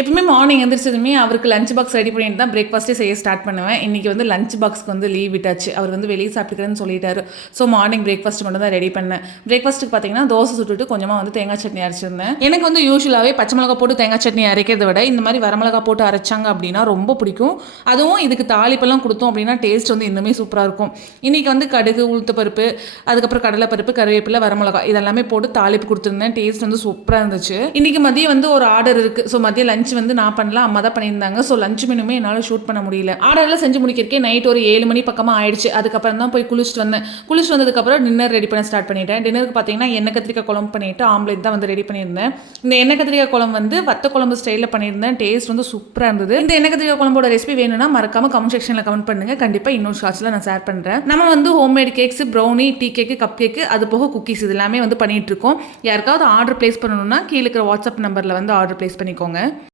எப்பவுமே மார்னிங் எந்திரிச்சதுமே அவருக்கு lunch box ready பண்ணிட்டு தான் பிரேக்ஃபாஸ்ட்டே செய்ய ஸ்டார்ட் பண்ணுவேன். இன்றைக்கி வந்து லஞ்ச் பாக்ஸ்க்கு வந்து லீவ் விட்டாச்சு. அவர் வந்து வெளியே சாப்பிட்டுக்கிறேன்னு சொல்லிட்டாரு. ஸோ மார்னிங் பிரேக்ஃபாஸ்ட் மட்டும் தான் ரெடி பண்ணேன். பிரேக்ஃபாஸ்ட்டுக்கு பார்த்தீங்கன்னா தோசை சுட்டுட்டு கொஞ்சமாக வந்து தேங்காய் சட்னி அரைச்சிருந்தேன். எனக்கு வந்து யூஸ்வலாகவே பச்சை மிளகா போட்டு தேங்காய் சட்னி அரைக்கிறத விட இந்த மாதிரி வரமிளகா போட்டு அரைச்சாங்க அப்படின்னா ரொம்ப பிடிக்கும். அதுவும் இதுக்கு தாளிப்பெல்லாம் கொடுத்தோம் அப்படின்னா டேஸ்ட் வந்து இன்னுமே சூப்பராக இருக்கும். இன்றைக்கி வந்து கடுகு, உளுத்த பருப்பு, அதுக்கப்புறம் கடலைப்பருப்பு, கருவேப்பிலை, வரமிளகா இதெல்லாமே போட்டு தாளிப்பு கொடுத்துருந்தேன். டேஸ்ட் வந்து சூப்பராக இருந்துச்சு. இன்றைக்கி மதியம் வந்து ஒரு ஆர்டர் இருக்குது. ஸோ மதியம் லஞ்ச் வந்து நான் பண்ணலாம், அம்மா தான் பண்ணியிருந்தாங்க. ஸோ லஞ்ச் மெனுமே என்னால் ஷூட் பண்ண முடியல. ஆர்டர்லாம் செஞ்சு முடிக்கிறக்கே நைட் ஒரு 7 மணி பக்கமாக ஆயிடுச்சு. அதுக்கப்புறம் தான் போய் குளிச்சுட்டு வந்தேன். குளிச்சுட்டு வந்ததுக்கப்புறம் டின்னர் ரெடி பண்ண ஸ்டார்ட் பண்ணிட்டேன். டின்னருக்கு பார்த்தீங்கன்னா எண்ணெய் கத்திரிக்காய் குழம்பு பண்ணிட்டு ஆம்லேட் தான் வந்து ரெடி பண்ணியிருந்தேன். இந்த எண்ணெய் கத்திரிக்காய் குழம்பு வந்து வத்த குழம்பு ஸ்டைலில் பண்ணியிருந்தேன். டேஸ்ட் வந்து சூப்பராக இருந்தது. இந்த எண்ணெய் கத்திரிக்காய் குழம்போட ரெசிபி வேணும்னா மறக்காம கமெண்ட் செக்ஷனில் கமெண்ட் பண்ணுங்க. கண்டிப்பாக இன்னொரு ஷார்ட்ஸில் நான் ஷேர் பண்ணுறேன். நம்ம வந்து ஹோம்மேட் கேக்ஸ், ப்ரௌனி, டீ கேக்கு, கப் கேக்கு, அது போக குக்கீஸ் இது எல்லாமே வந்து பண்ணிட்டு இருக்கோம். யாருக்காவது ஆர்டர் பிளேஸ் பண்ணணும்னா கீழே இருக்கிற வாட்ஸ்அப் நம்பரில் வந்து ஆர்டர் பிளேஸ் பண்ணிக்கோங்க.